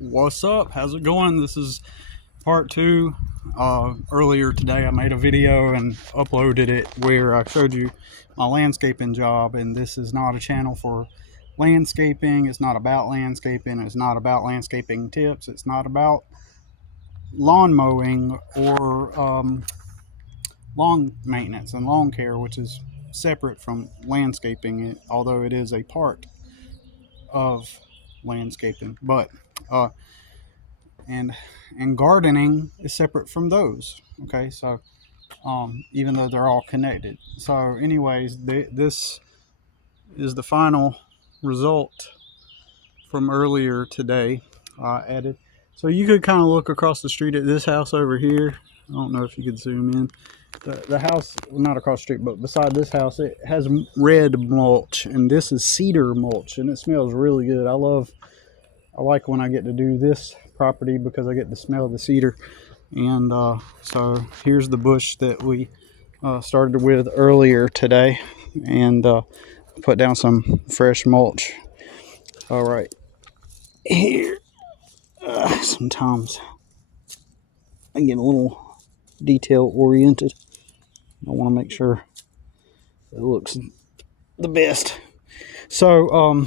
What's up? How's it going? This is part two. Earlier today I made a video and uploaded it where I showed you my landscaping job, and this is not a channel for landscaping. It's not about landscaping. It's not about landscaping tips. It's not about lawn mowing or lawn maintenance and lawn care, which is separate from landscaping, although it is a part of landscaping. But and gardening is separate from those. Okay, so even though they're all connected. So anyways, this is the final result from earlier today. I added, so you could kind of look across the street at this house over here. I don't know if you could zoom in. The house, not across the street, but beside this house, it has red mulch, and this is cedar mulch, and it smells really good. I like when I get to do this property because I get to smell the cedar. And so here's the bush that we started with earlier today, and put down some fresh mulch. All right, here sometimes I get a little detail oriented. I want to make sure it looks the best. So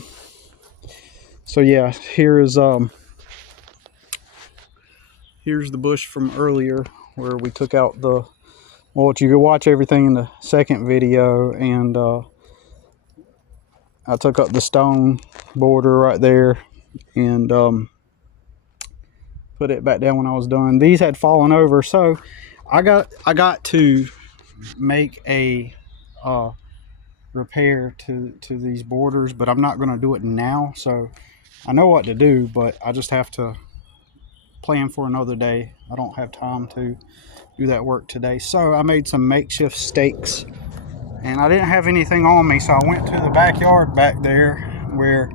yeah, here's the bush from earlier where we took out the mulch. You can watch everything in the second video, and I took up the stone border right there and put it back down when I was done. These had fallen over, so I got to make a repair to these borders, but I'm not going to do it now. So I know what to do, but I just have to plan for another day. I don't have time to do that work today. So I made some makeshift stakes, and I didn't have anything on me, so I went to the backyard back there where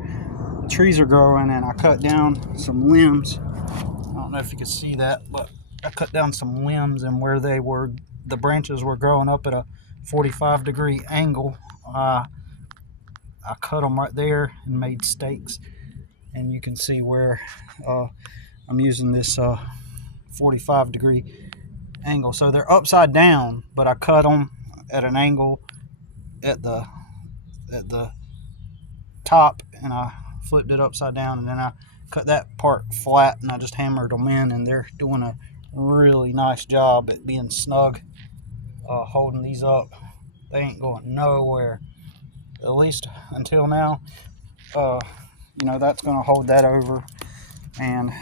trees are growing, and I cut down some limbs. I don't know if you can see that, but I cut down some limbs, and where the branches were growing up at a 45-degree angle, I cut them right there and made stakes. And you can see where I'm using this 45-degree angle. So they're upside down, but I cut them at an angle at the top, and I flipped it upside down, and then I cut that part flat, and I just hammered them in, and they're doing a really nice job at being snug, holding these up. They ain't going nowhere, at least until now. That's going to hold that over, and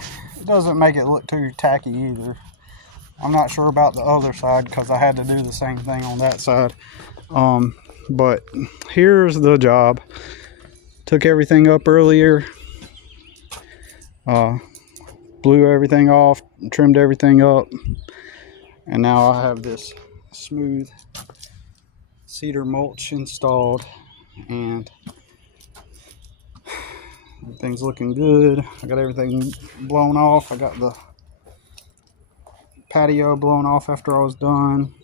it doesn't make it look too tacky either. I'm not sure about the other side because I had to do the same thing on that side. But here's the job. Took everything up earlier, blew everything off, trimmed everything up, and now I have this smooth cedar mulch installed, and everything's looking good. I got everything blown off. I got the patio blown off after I was done.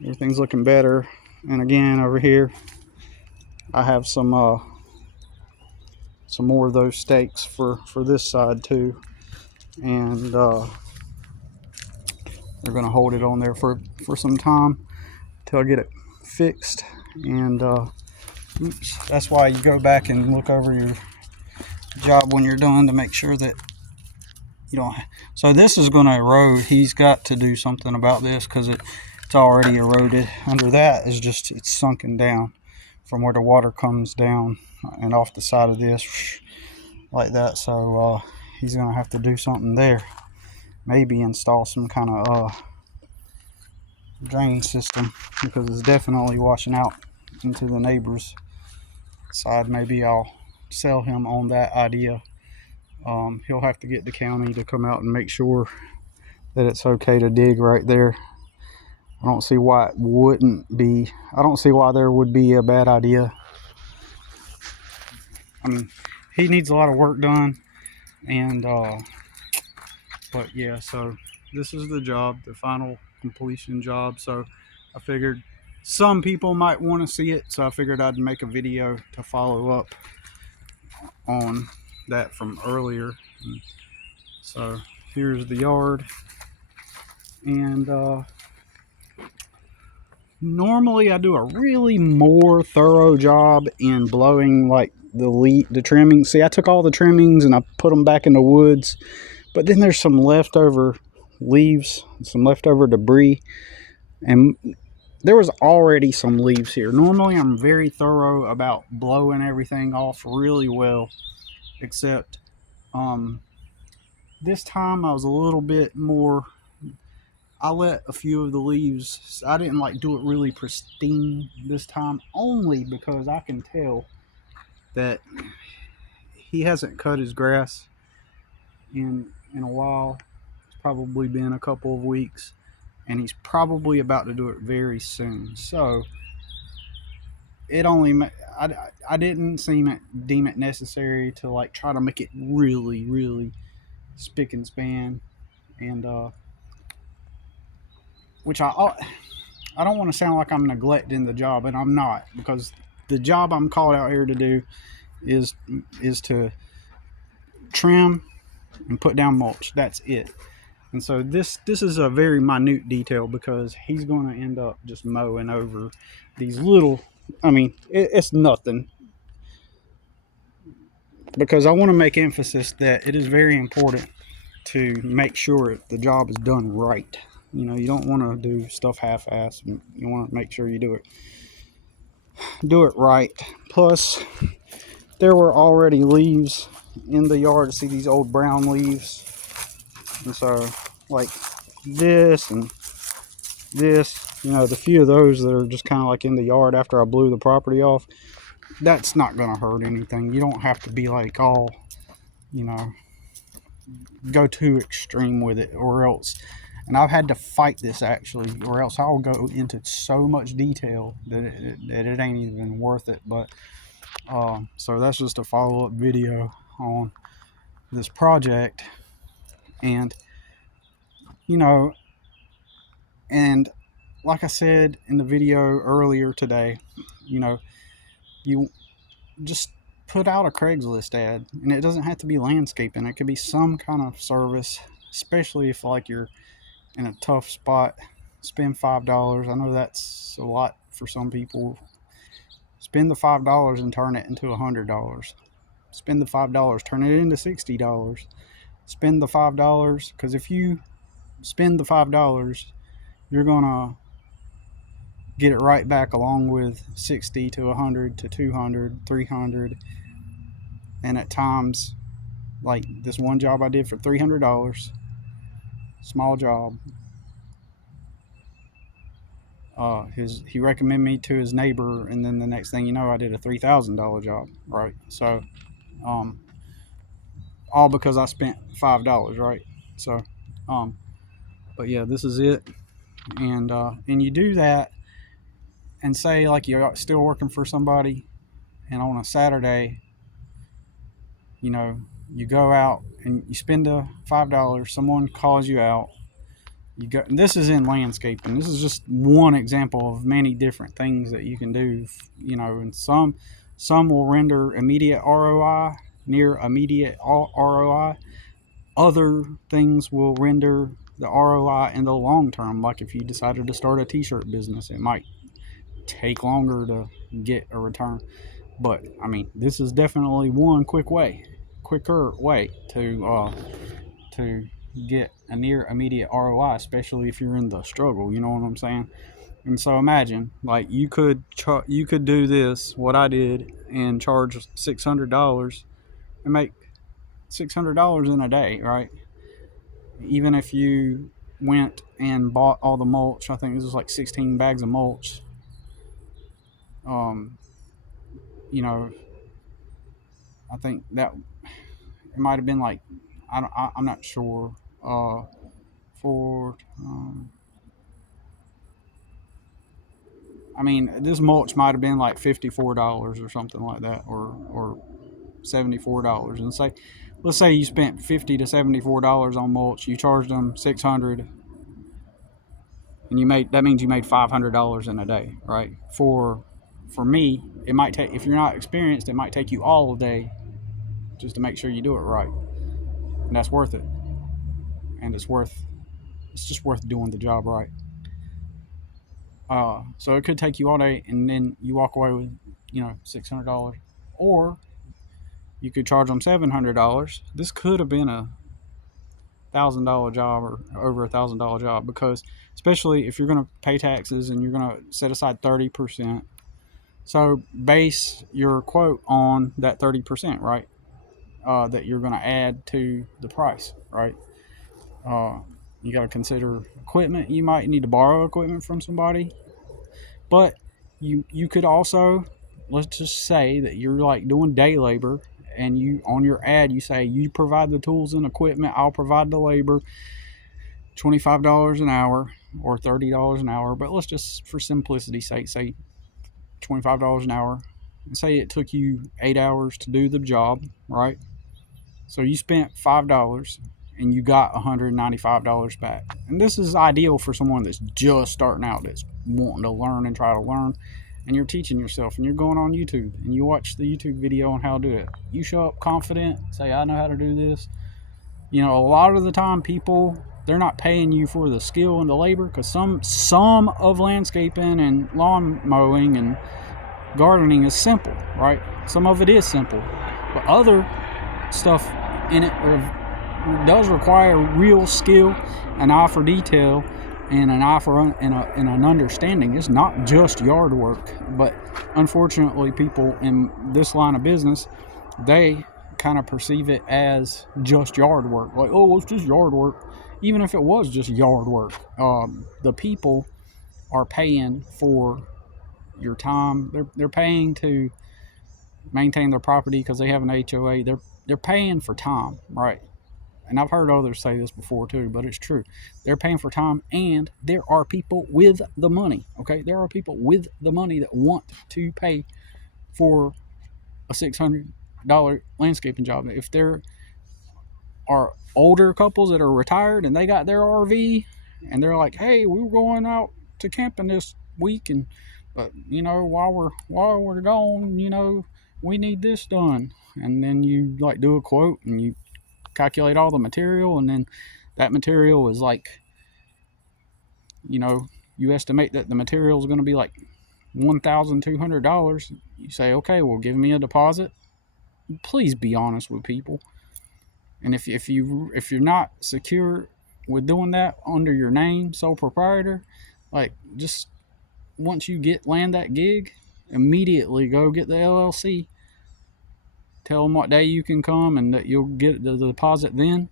Everything's looking better. And again, over here I have some more of those stakes for this side too, and they're gonna hold it on there for some time till I get it fixed. And that's why you go back and look over your job when you're done to make sure that you don't. So this is going to erode. He's got to do something about this because it's already eroded. Under that is just, it's sunken down from where the water comes down and off the side of this like that. So he's going to have to do something there. Maybe install some kind of drain system, because it's definitely washing out into the neighbor's side. Maybe I'll sell him on that idea. He'll have to get the county to come out and make sure that it's okay to dig right there. I don't see why it wouldn't be. I don't see why there would be a bad idea. I mean, he needs a lot of work done, and but yeah, so this is the job, the final completion job. So I figured some people might want to see it, so I figured I'd make a video to follow up on that from earlier. So here's the yard, and normally I do a really more thorough job in blowing like the trimmings. See, I took all the trimmings and I put them back in the woods, but then there's some leftover leaves, some leftover debris, and there was already some leaves here. Normally I'm very thorough about blowing everything off really well, except this time I was a little bit more. I let a few of the leaves, I didn't like do it really pristine this time, only because I can tell that he hasn't cut his grass in a while. It's probably been a couple of weeks, and he's probably about to do it very soon. So it only, I didn't deem it necessary to like try to make it really spick and span, and which I don't want to sound like I'm neglecting the job, and I'm not, because the job I'm called out here to do is to trim and put down mulch. That's it. And so this is a very minute detail, because he's going to end up just mowing over these little, I mean, it's nothing, because I want to make emphasis that it is very important to make sure the job is done right. You know, you don't want to do stuff half-assed. You want to make sure you do it right. Plus, there were already leaves in the yard. See these old brown leaves, and so like this and this, you know, the few of those that are just kind of like in the yard after I blew the property off, that's not going to hurt anything. You don't have to be like all, you know, go too extreme with it, or else, and I've had to fight this actually, or else I'll go into so much detail that it ain't even worth it. But so that's just a follow-up video on this project. And you know, and like I said in the video earlier today, you know, you just put out a Craigslist ad, and it doesn't have to be landscaping. It could be some kind of service, especially if like you're in a tough spot. Spend $5. I know that's a lot for some people. Spend the $5 and turn it into $100. Spend the $5, turn it into $60. Spend the $5, because if you spend the $5, you're gonna get it right back, along with 60 to 100 to 200, 300. And at times, like this one job I did for $300, small job. He recommended me to his neighbor, and then the next thing you know, I did a $3,000 job, right? So, all because I spent $5, right? So, but yeah, this is it, and you do that, and say like you're still working for somebody, and on a Saturday, you know, you go out and you spend the $5. Someone calls you out. You go. This is in landscaping. This is just one example of many different things that you can do. You know, and some will render immediate ROI, near immediate ROI. Other things will render the ROI in the long term. Like if you decided to start a t-shirt business, it might take longer to get a return. But I mean, this is definitely one quicker way to get a near immediate ROI, especially if you're in the struggle. You know what I'm saying? And so imagine, like, you could do this, what I did, and charge $600 and make $600 in a day, right? Even if you went and bought all the mulch, I think this was like 16 bags of mulch. You know, I think that it might have been like, I'm not sure. I mean, this mulch might have been like $54 or something like that, or $74. And let's say you spent $50 to $74 on mulch. You charged them $600, and that means you made $500 in a day, right? For me, it might take, if you're not experienced, it might take you all day just to make sure you do it right. And that's worth it. And it's just worth doing the job right. So it could take you all day, and then you walk away with, $600, or you could charge them $700. This could have been a $1,000 job or over $1,000 job, because especially if you're going to pay taxes and you're going to set aside 30%. So base your quote on that 30%, right? That you're going to add to the price, right? You got to consider equipment. You might need to borrow equipment from somebody, but you could also, let's just say that you're like doing day labor, and you, on your ad, you say you provide the tools and equipment, I'll provide the labor, $25 an hour or $30 an hour. But let's just, for simplicity's sake, say $25 an hour, and say it took you 8 hours to do the job, right? So you spent $5 and you got $195 back. And this is ideal for someone that's just starting out, that's wanting to learn and try to learn. And you're teaching yourself, and you're going on YouTube and you watch the YouTube video on how to do it. You show up confident, say, I know how to do this. A lot of the time people, they're not paying you for the skill and the labor, because some of landscaping and lawn mowing and gardening is simple, right? Some of it is simple, but other stuff in it does require real skill, an eye for detail, and an eye for and an understanding. It's not just yard work. But unfortunately, people in this line of business, they kind of perceive it as just yard work. Like, oh, it's just yard work. Even if it was just yard work, the people are paying for your time. They're paying to maintain their property because they have an HOA. They're paying for time, right? And I've heard others say this before too, but it's true. They're paying for time, and there are people with the money, okay? There are people with the money that want to pay for a $600 landscaping job. If there are older couples that are retired and they got their RV and they're like, hey, we were going out to camping this week, and but while we're gone, we need this done. And then you like do a quote and you calculate all the material, and then that material is like, you estimate that the material is going to be like $1,200. You say, okay, well, give me a deposit. Please be honest with people. And if you're not secure with doing that under your name, sole proprietor, like, just once you land that gig, immediately go get the LLC. Tell them what day you can come and that you'll get the deposit then.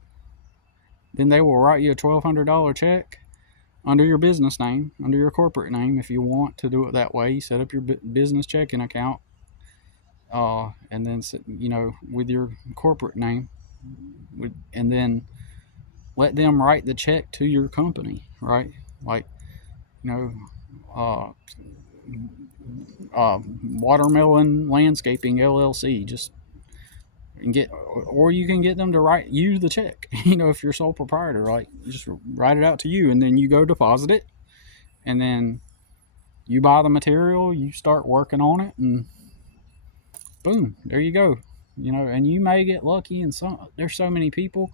Then they will write you a $1,200 check under your business name, under your corporate name. If you want to do it that way, you set up your business checking account, and then with your corporate name, and then let them write the check to your company, right? Like, Watermelon Landscaping LLC. Just or you can get them to write you the check. If you're sole proprietor, right, just write it out to you, and then you go deposit it, and then you buy the material, you start working on it, and boom, there you go. And you may get lucky, and there's so many people.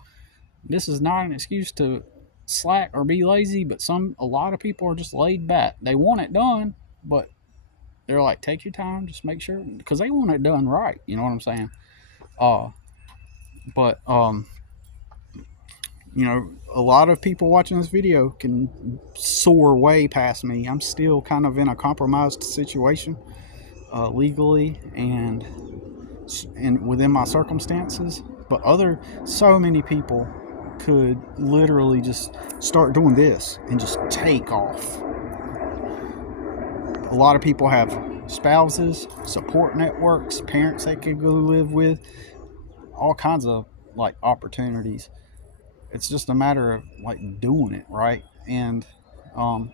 This is not an excuse to slack or be lazy, but a lot of people are just laid back. They want it done, but they're like, take your time, just make sure, because they want it done right. You know what I'm saying? But a lot of people watching this video can soar way past me. I'm still kind of in a compromised situation, legally and within my circumstances. But so many people could literally just start doing this and just take off. A lot of people have spouses, support networks, parents they could go live with, all kinds of like opportunities. It's just a matter of like doing it right. And I'm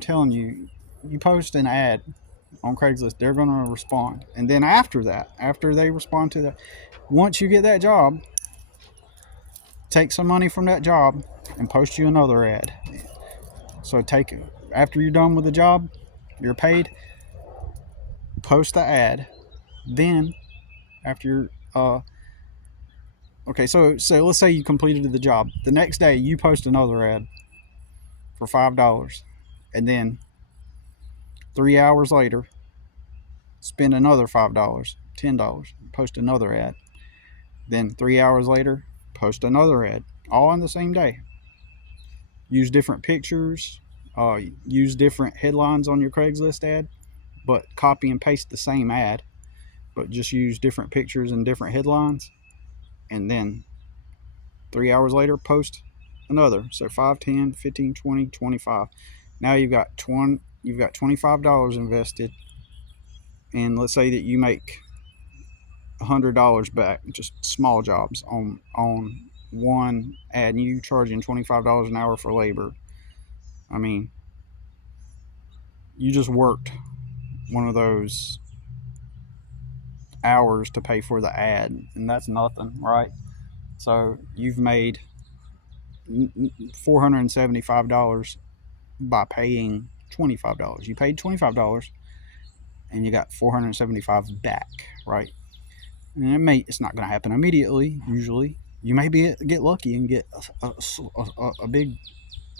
telling you, you post an ad on Craigslist, they're going to respond. And then after they respond to that, once you get that job, take some money from that job and post you another ad. So after you're done with the job, you're paid, post the ad. Then after you're Okay, so let's say you completed the job. The next day you post another ad for $5, and then 3 hours later spend another $5, $10, post another ad. Then 3 hours later, post another ad, all on the same day. Use different pictures, use different headlines on your Craigslist ad, but copy and paste the same ad, but just use different pictures and different headlines. And then 3 hours later, post another. So 5, 10, 15, 20, 25. Now you've got $25 invested, and let's say that you make $100 back, just small jobs on one ad, and you charging $25 an hour for labor. I mean, you just worked one of those hours to pay for the ad, and that's nothing, right? So you've made $475 by paying $25. You paid $25 and you got $475 back, right? And it's not going to happen immediately. Usually, you may get lucky and get a big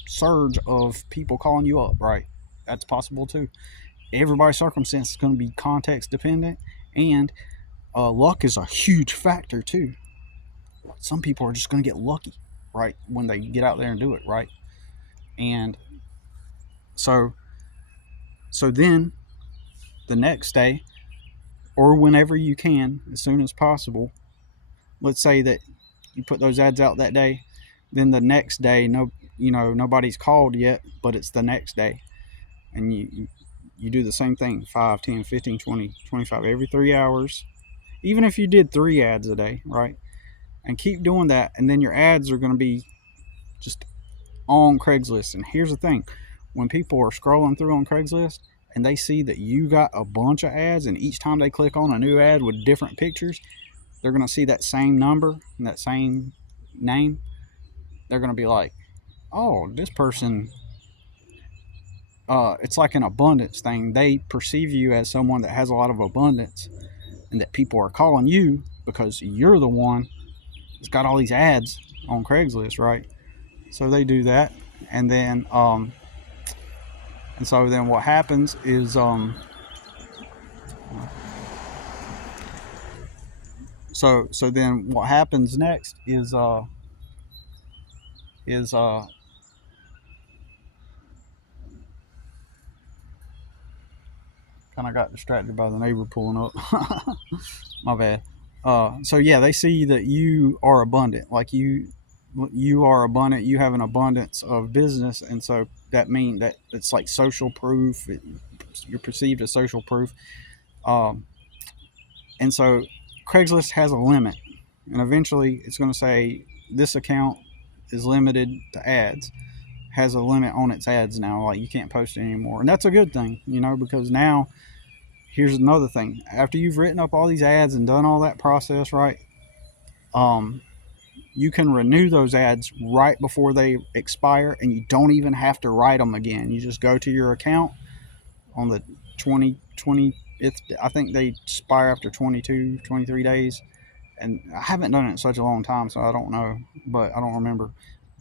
surge of people calling you up, right? That's possible too. Everybody's circumstance is going to be context dependent, and luck is a huge factor too. Some people are just going to get lucky, right, when they get out there and do it, right? And so then the next day, or whenever you can, as soon as possible, let's say that you put those ads out that day, then the next day, nobody's called yet, but it's the next day, and you do the same thing, 5, 10, 15, 20, 25, every 3 hours, even if you did 3 ads a day, right? And keep doing that, and then your ads are going to be just on Craigslist. And here's the thing, when people are scrolling through on Craigslist and they see that you got a bunch of ads, and each time they click on a new ad with different pictures, they're going to see that same number and that same name. They're going to be like, oh, this person, it's like an abundance thing. They perceive you as someone that has a lot of abundance, and that people are calling you because you're the one that's got all these ads on Craigslist, right? So they do that, and then what happens is so then what happens next is kind of got distracted by the neighbor pulling up. My bad. So yeah, they see that you are abundant, like you are abundant. You have an abundance of business, and so that means that it's like social proof. You're perceived as social proof, um, and so Craigslist has a limit, and eventually it's going to say this account is limited to ads. Has a limit on its ads now. Like, you can't post it anymore, and that's a good thing, because now here's another thing. After you've written up all these ads and done all that process, right? You can renew those ads right before they expire, and you don't even have to write them again. You just go to your account on the 2020. I think they expire after 22, 23 days, and I haven't done it in such a long time, so I don't know, but I don't remember.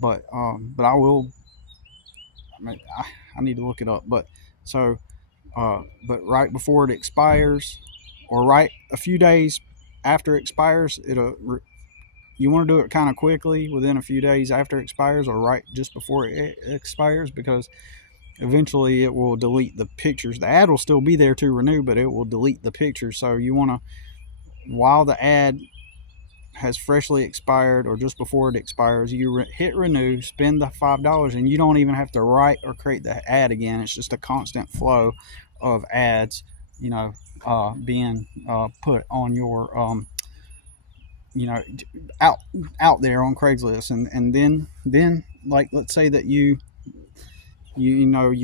But I will. I need to look it up. But right before it expires, or right a few days after it expires, you want to do it kind of quickly, within a few days after it expires, or right just before it expires, because eventually it will delete the pictures. The ad will still be there to renew, but it will delete the pictures. So you want to, while the ad has freshly expired or just before it expires, you hit renew, spend the $5, and you don't even have to write or create the ad again. It's just a constant flow of ads, being put on your out there on Craigslist. And then like, let's say that you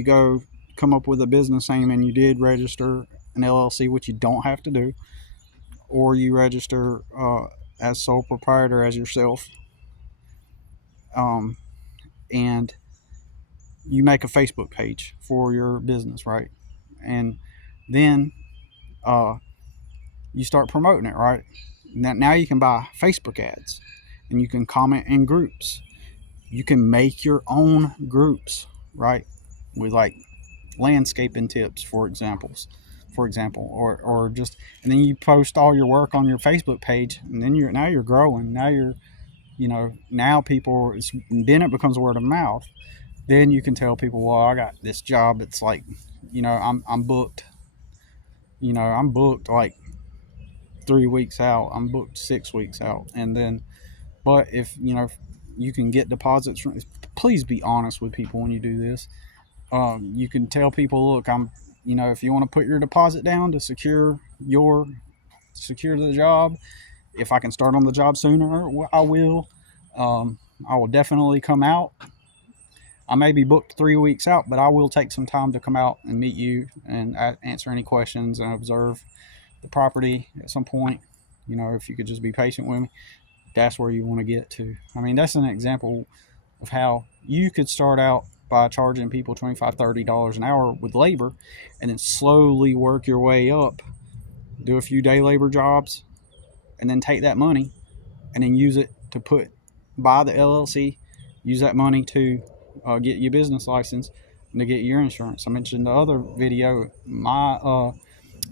go come up with a business name, and you did register an LLC, which you don't have to do, or you register as sole proprietor as yourself, and you make a Facebook page for your business, right? And then you start promoting it, right? Now you can buy Facebook ads, and you can comment in groups. You can make your own groups, right? With like landscaping tips, for example, or just, and then you post all your work on your Facebook page, and then you're growing. Now you're, now people, then it becomes word of mouth. Then you can tell people, well, I got this job. It's like, I'm booked. I'm booked like 3 weeks out. I'm booked 6 weeks out, and then, but if you can get deposits from. Please be honest with people when you do this. You can tell people, look, if you want to put your deposit down to secure the job, if I can start on the job sooner, I will. I will definitely come out. I may be booked 3 weeks out, but I will take some time to come out and meet you and answer any questions and observe the property at some point. If you could just be patient with me, that's where you want to get to. I mean, that's an example of how you could start out by charging people $25-$30 an hour with labor, and then slowly work your way up, do a few day labor jobs, and then take that money and then use it to buy the LLC, use that money to get your business license and to get your insurance. I mentioned the other video, my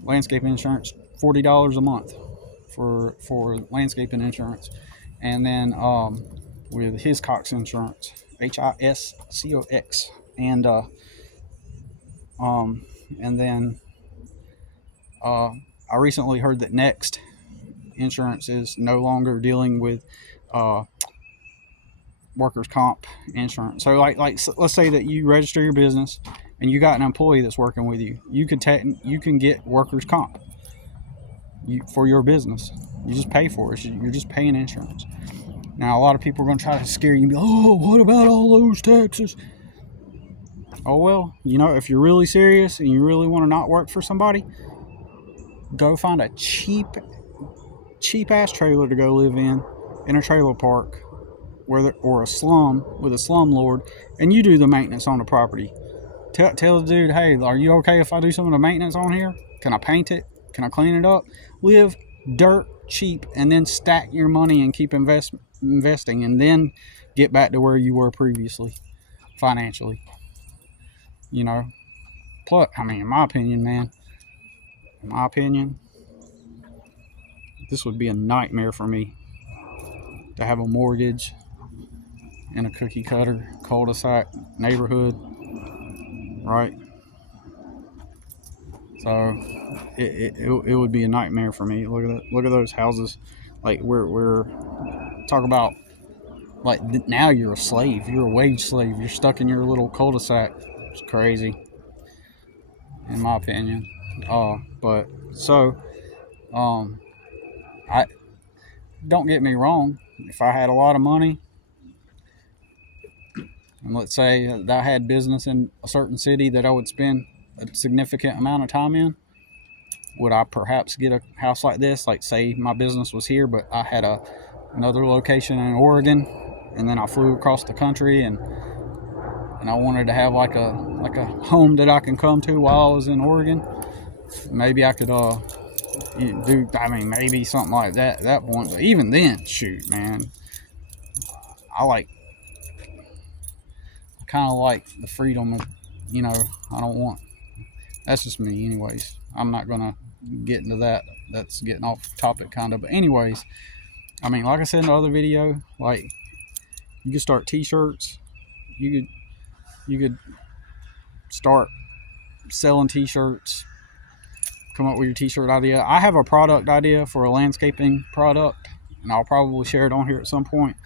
landscaping insurance, $40 a month for landscaping insurance, and then with Hiscox Insurance, HISCOX, and then I recently heard that Next Insurance is no longer dealing with workers' comp insurance. So like let's say that you register your business and you got an employee that's working with you. You can get workers' comp for your business. You just pay for it. You're just paying insurance. Now, a lot of people are going to try to scare you and be, oh, what about all those taxes? Oh, well, if you're really serious and you really want to not work for somebody, go find a cheap ass trailer to go live in a trailer park, or a slum with a slumlord, and you do the maintenance on the property. Tell the dude, hey, are you okay if I do some of the maintenance on here? Can I paint it? Can I clean it up? Live dirt cheap, and then stack your money and keep investing, and then get back to where you were previously financially. Plus, I mean, in my opinion, this would be a nightmare for me to have a mortgage in a cookie cutter cul-de-sac neighborhood, right? So it would be a nightmare for me. Look at those houses. Like we're talking about, like, now you're a slave. You're a wage slave. You're stuck in your little cul-de-sac. It's crazy, in my opinion. But so, I don't get me wrong. If I had a lot of money, and let's say that I had business in a certain city that I would spend a significant amount of time in, would I perhaps get a house like this? Like, say my business was here, but I had another location in Oregon, and then I flew across the country, and I wanted to have like a home that I can come to while I was in Oregon. Maybe I could do, I mean, maybe something like that at that point. But even then, shoot, man, I kind of like the freedom of, I don't want, that's just me anyways. I'm not gonna get into that. That's getting off topic kind of. But anyways, I mean, like I said in the other video, like, you could start t-shirts. You could start selling t-shirts, come up with your t-shirt idea. I have a product idea for a landscaping product, and I'll probably share it on here at some point.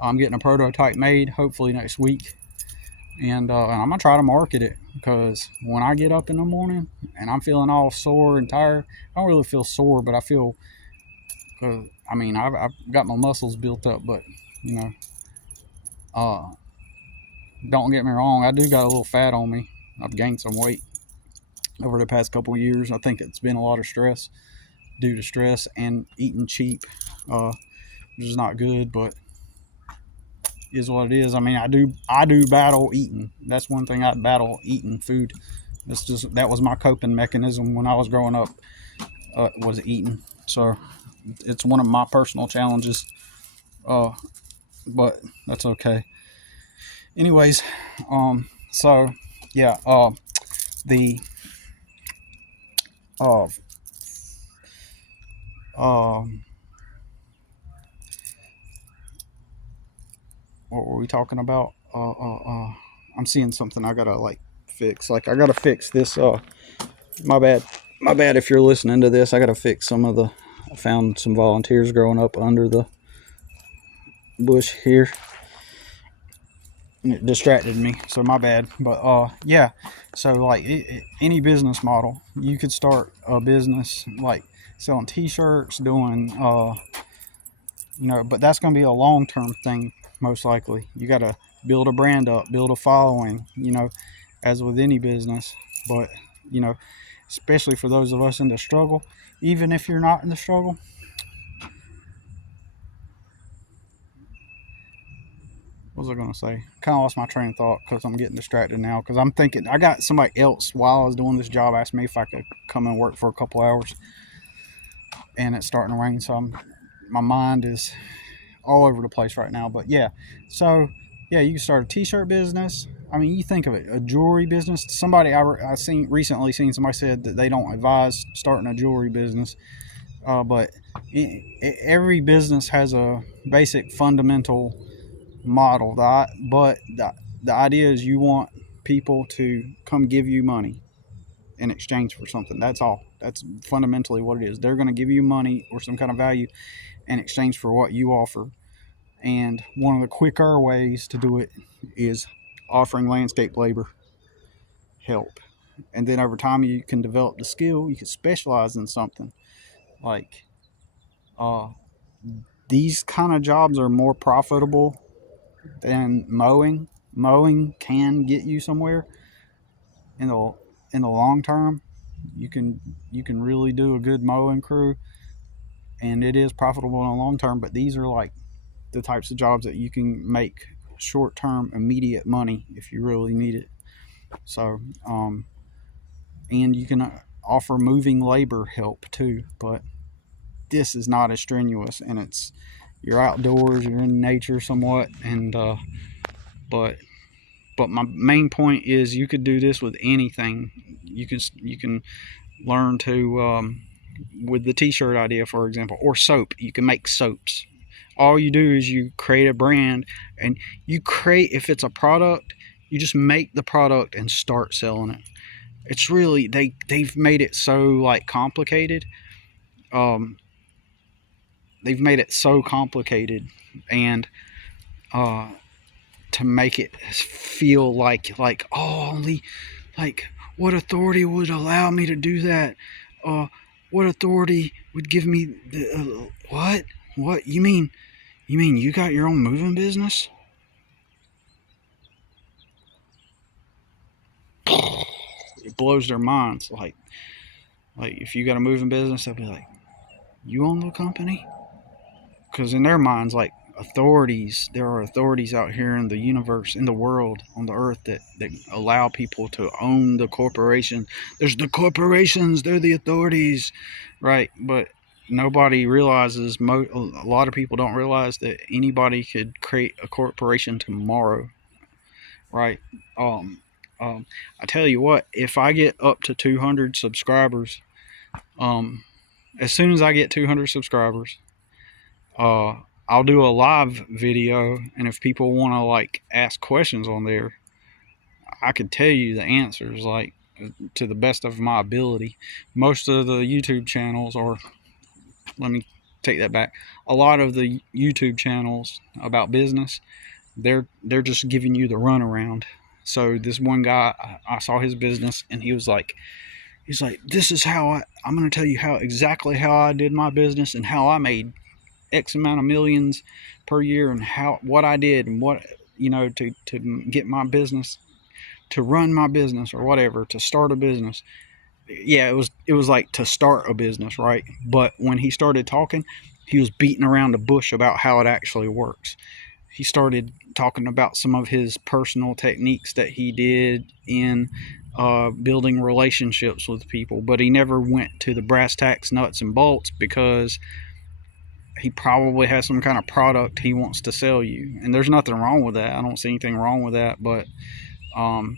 I'm getting a prototype made, hopefully next week, and I'm gonna try to market it, because when I get up in the morning and I'm feeling all sore and tired, I don't really feel sore, but I feel, I mean, I've got my muscles built up, but don't get me wrong, I do got a little fat on me. I've gained some weight over the past couple of years. I think it's been a lot of stress, due to stress and eating cheap, which is not good, but is what it is. I mean, I do battle eating. That's one thing, I battle eating food. That was my coping mechanism when I was growing up, was eating. So it's one of my personal challenges, but that's okay. Anyways, so yeah, the uh, um, what were we talking about? I'm seeing something I gotta like fix. Like I gotta fix this. My bad. My bad. If you're listening to this, I gotta fix some of the. I found some volunteers growing up under the bush here, and it distracted me. So my bad. But yeah. So like any business model, you could start a business like selling T-shirts, doing but that's gonna be a long-term thing most likely. You gotta build a brand up, build a following. As with any business, but you know especially for those of us in the struggle, even if you're not in the struggle. What was I going to say? Kind of lost my train of thought because I'm getting distracted now, because I'm thinking I got somebody else while I was doing this job asked me if I could come and work for a couple hours, and it's starting to rain, so my mind is all over the place right now. But yeah, so yeah, you can start a t-shirt business. I mean, you think of it, a jewelry business. Somebody I recently seen somebody said that they don't advise starting a jewelry business, but every business has a basic fundamental model. The idea is you want people to come give you money in exchange for something. That's all. That's fundamentally what it is. They're going to give you money or some kind of value in exchange for what you offer. And one of the quicker ways to do it is offering landscape labor help. And then over time, you can develop the skill. You can specialize in something. Like uh, these kind of jobs are more profitable than mowing. Mowing can get you somewhere in the long term. You can really do a good mowing crew, and it is profitable in the long term. But these are like the types of jobs that you can make short term, immediate money if you really need it. So, and you can offer moving labor help too. But this is not as strenuous, and you're outdoors, you're in nature somewhat, and but my main point is you could do this with anything. You can learn to with the t-shirt idea, for example, or soap. You can make soaps. All you do is you create a brand, and if it's a product, you just make the product and start selling it. It's really they've made it so like complicated. um they've made it so complicated, and uh to make it feel like, oh, only like, what authority would allow me to do that? What authority would give me the what you mean you got your own moving business? It blows their minds. Like if you got a moving business, they'll be like, you own the company? Because in their minds, like, there are authorities out here in the universe, in the world, on the earth, that allow people to own the corporation. There's the corporations, they're the authorities, right? But nobody realizes, a lot of people don't realize that anybody could create a corporation tomorrow, right? um, I tell you what, if I get up to 200 subscribers, um, as soon as I get 200 subscribers, uh, I'll do a live video, and if people want to like ask questions on there, I could tell you the answers like to the best of my ability. Most of the YouTube channels, or let me take that back, a lot of the YouTube channels about business, they're just giving you the runaround. So this one guy, I saw his business, and he's like, this is how I'm going to tell you exactly how I did my business and how I made X amount of millions per year, and what I did, and what, to get my business, to run my business, or whatever, to start a business. Yeah, it was like to start a business, right? But when he started talking, he was beating around the bush about how it actually works. He started talking about some of his personal techniques that he did in building relationships with people, but he never went to the brass tacks, nuts and bolts, because he probably has some kind of product he wants to sell you, and there's nothing wrong with that. I don't see anything wrong with that, um,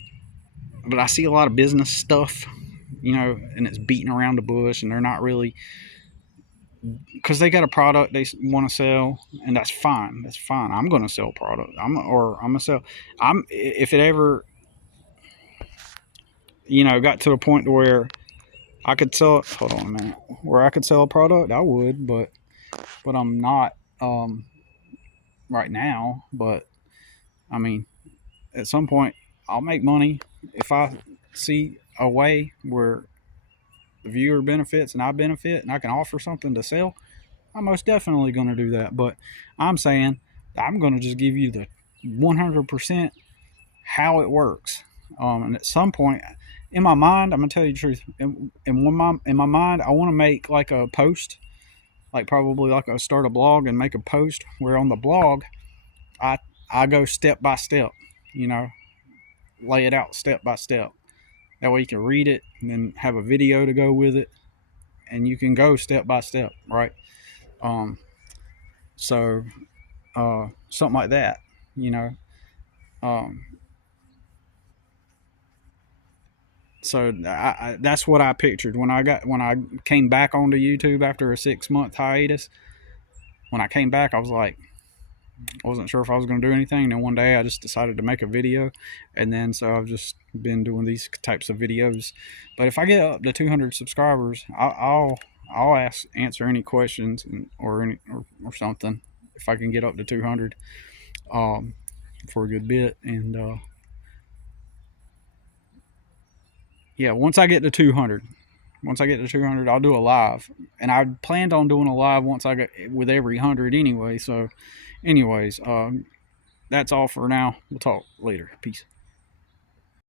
but I see a lot of business stuff, and it's beating around the bush, and they're not really, because they got a product they want to sell, and that's fine. That's fine. I'm going to sell product. I'm gonna sell. If it ever, got to the point to where I could sell it. Hold on a minute. Where I could sell a product, I would, but I'm not right now. But I mean, at some point, I'll make money if I see a way where the viewer benefits and I benefit, and I can offer something to sell. I'm most definitely going to do that. But I'm saying I'm going to just give you the 100% how it works. And at some point, in my mind, I'm gonna tell you the truth. In my mind, I want to make like a post, like probably like I'll start a blog and make a post where on the blog, I I go step by step, you know, lay it out step by step. That way you can read it and then have a video to go with it, and you can go step by step, right? Um, so something like that, you know. Um, so that's what I pictured when I came back onto YouTube after a 6 month hiatus. When I came back, I was like, I wasn't sure if I was going to do anything. And then one day I just decided to make a video, and then so I've just been doing these types of videos. But if I get up to 200 subscribers, I'll answer any questions or something if I can get up to 200 for a good bit. And yeah, once I get to 200, I'll do a live, and I planned on doing a live once I get with every 100 anyway. So, anyways, that's all for now. We'll talk later. Peace.